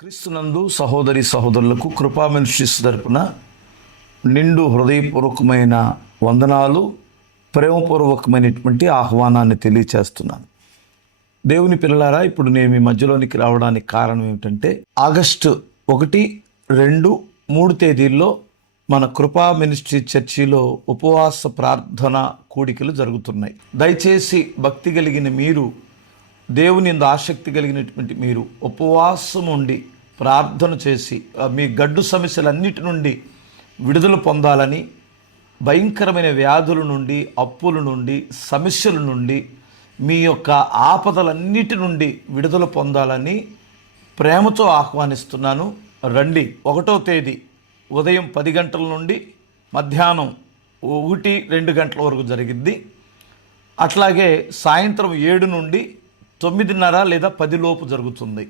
క్రీస్తునందు సహోదరి సహోదరులకు కృపా మినిస్ట్రీస్ తరపున నిండు హృదయపూర్వకమైన వందనాలు, ప్రేమపూర్వకమైనటువంటి ఆహ్వానాన్ని తెలియచేస్తున్నాను. దేవుని పిల్లలారా, ఇప్పుడు నేను మీ మధ్యలోనికి రావడానికి కారణం ఏమిటంటే ఆగస్టు 1, 2, 3 తేదీల్లో మన కృపా మినిస్ట్రీ చర్చిలో ఉపవాస ప్రార్థన కూడికలు జరుగుతున్నాయి. దయచేసి భక్తి కలిగిన మీరు, దేవుని యందు ఆసక్తి కలిగినటువంటి మీరు ఉపవాసం ఉండి ప్రార్థన చేసి మీ గడ్డు సమస్యలన్నిటి నుండి విడుదల పొందాలని, భయంకరమైన వ్యాధుల నుండి, అప్పుల నుండి, సమస్యల నుండి, మీ యొక్క ఆపదలన్నిటి నుండి విడుదల పొందాలని ప్రేమతో ఆహ్వానిస్తున్నాను. రండి. 1వ తేదీ ఉదయం 10 గంటల నుండి మధ్యాహ్నం 1-2 గంటల వరకు జరిగిద్ది. అట్లాగే సాయంత్రం 7 నుండి 9:30 లేదా 10 లోపు జరుగుతుంది.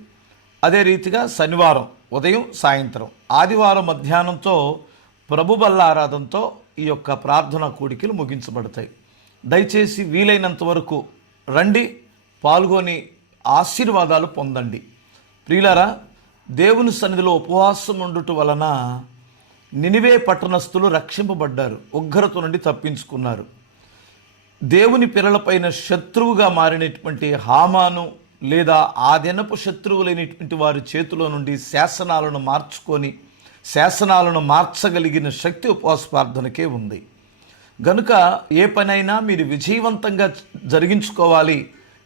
అదే రీతిగా శనివారం ఉదయం, సాయంత్రం, ఆదివారం మధ్యాహ్నంతో ప్రభు బల్ల ఆరాధనతో ఈ యొక్క ప్రార్థనా కూడికలు ముగించబడతాయి. దయచేసి వీలైనంత వరకు రండి, పాల్గొని ఆశీర్వాదాలు పొందండి. ప్రియులారా, దేవుని సన్నిధిలో ఉపవాసం ఉండుట వలన నినివే పట్టణస్థులు రక్షింపబడ్డారు, ఉగ్రత నుండి తప్పించుకున్నారు. దేవుని పిల్లలపైన శత్రువుగా మారినటువంటి హామాను లేదా ఆ దినపు శత్రువులైనటువంటి వారి చేతిలో నుండి శాసనాలను మార్చగలిగిన శక్తి ఉపవాస ప్రార్థనకే ఉంది. గనుక ఏ పనైనా మీరు విజయవంతంగా జరిగించుకోవాలి,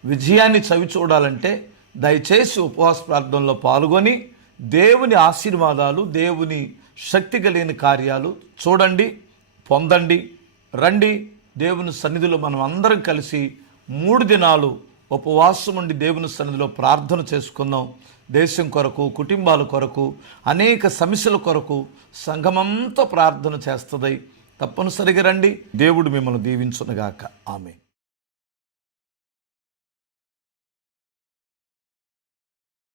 విజయాన్ని చవి చూడాలంటే దయచేసి ఉపవాస ప్రార్థనలో పాల్గొని దేవుని ఆశీర్వాదాలు, దేవుని శక్తి కలిగిన కార్యాలు చూడండి, పొందండి. రండి, దేవుని సన్నిధిలో మనం అందరం కలిసి 3 దినాలు ఉపవాసం ఉండి దేవుని సన్నిధిలో ప్రార్థన చేసుకుందాం. దేశం కొరకు, కుటుంబాల కొరకు, అనేక సమస్యల కొరకు సంఘమంతా ప్రార్థన చేస్తుంది. తప్పనిసరిగా రండి. దేవుడు మిమ్మల్ని దీవించునుగాక. ఆమేన్.